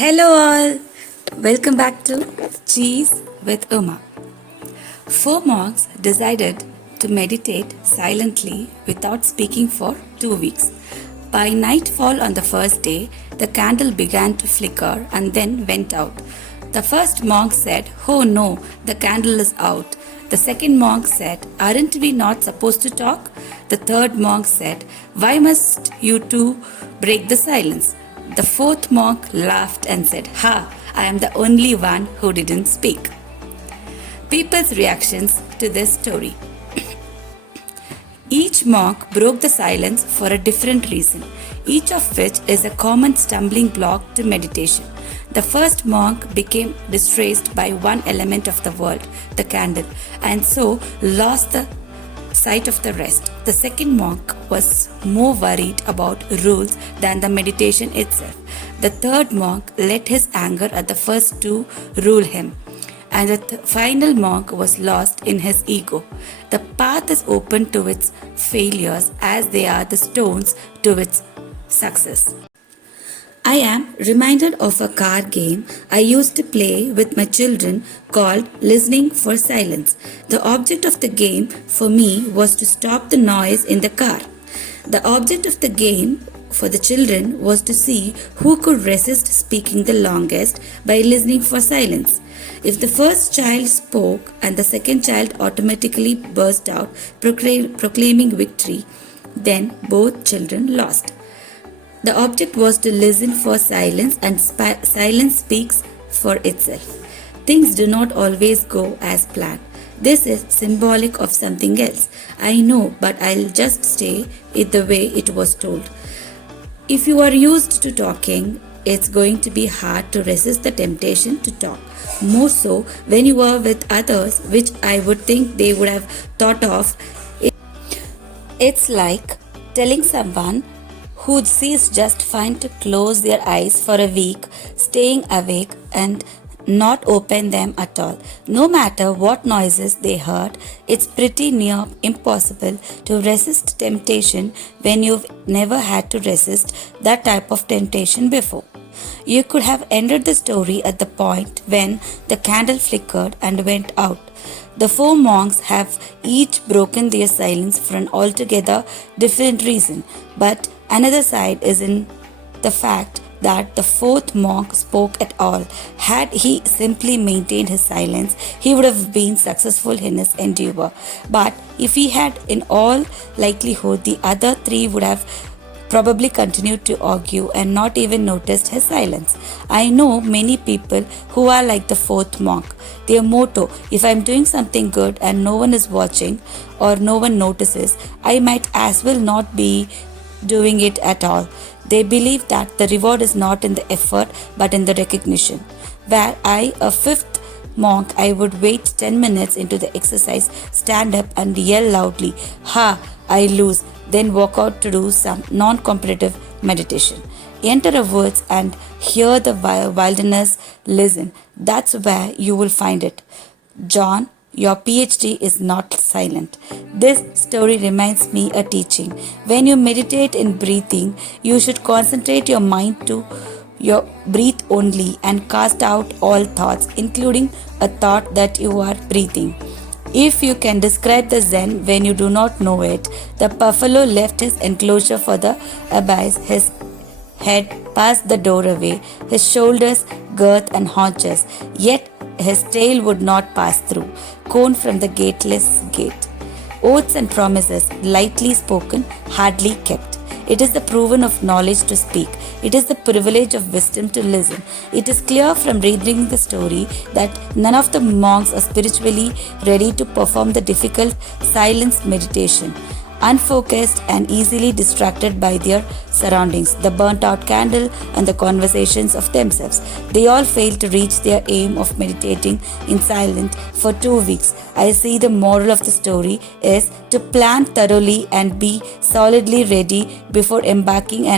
Hello, all. Welcome back to Cheese with Uma. Four monks decided to meditate silently without speaking for 2 weeks. By nightfall on the first day, the candle began to flicker and then went out. The first monk said, "Oh no, the candle is out." The second monk said, "Aren't we not supposed to talk?" The third monk said, "Why must you two break the silence?" The fourth monk laughed and said, "Ha, I am the only one who didn't speak." People's reactions to this story. Each monk broke the silence for a different reason, each of which is a common stumbling block to meditation. The first monk became distressed by one element of the world, the candle, and so lost the sight of the rest. The second monk was more worried about rules than the meditation itself. The third monk let his anger at the first two rule him. And the final monk was lost in his ego. The path is open to its failures as they are the stones to its success. I am reminded of a card game I used to play with my children called Listening for Silence. The object of the game for me was to stop the noise in the car. The object of the game for the children was to see who could resist speaking the longest by listening for silence. If the first child spoke and the second child automatically burst out proclaiming victory, then both children lost. The object was to listen for silence, and silence speaks for itself. Things do not always go as planned. This is symbolic of something else. I know, but I'll just say it the way it was told. If you are used to talking, it's going to be hard to resist the temptation to talk. More so when you are with others, which I would think they would have thought of. It's like telling someone who sees just fine to close their eyes for a week, staying awake and not open them at all. No matter what noises they heard, it's pretty near impossible to resist temptation when you've never had to resist that type of temptation before. You could have ended the story at the point when the candle flickered and went out. The four monks have each broken their silence for an altogether different reason, but another side is in the fact that the fourth monk spoke at all. Had he simply maintained his silence, he would have been successful in his endeavor. But if he had, in all likelihood, the other three would have probably continued to argue and not even noticed his silence. I know many people who are like the fourth monk. Their motto, if I'm doing something good and no one is watching or no one notices, I might as well not be doing it at all. They believe that the reward is not in the effort but in the recognition. Where I, a fifth monk, I would wait 10 minutes into the exercise, stand up and yell loudly, "Ha, I lose," then walk out to do some non-competitive meditation. Enter a woods and hear the wilderness, listen. That's where you will find it. John, your PhD is not silent. This story reminds me a teaching. When you meditate in breathing, you should concentrate your mind to your breath only and cast out all thoughts, including a thought that you are breathing. If you can describe the Zen when you do not know it, the buffalo left his enclosure for the abyss, his head past the doorway, his shoulders, girth and haunches, yet his tail would not pass through. Cone from the gateless gate. Oaths and promises, lightly spoken, hardly kept. It is the proven of knowledge to speak. It is the privilege of wisdom to listen. It is clear from reading the story that none of the monks are spiritually ready to perform the difficult silence meditation. Unfocused and easily distracted by their surroundings, the burnt out candle and the conversations of themselves. They all fail to reach their aim of meditating in silence for 2 weeks. I see the moral of the story is to plan thoroughly and be solidly ready before embarking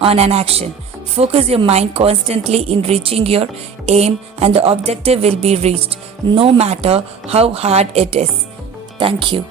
on an action. Focus your mind constantly in reaching your aim and the objective will be reached, no matter how hard it is. Thank you.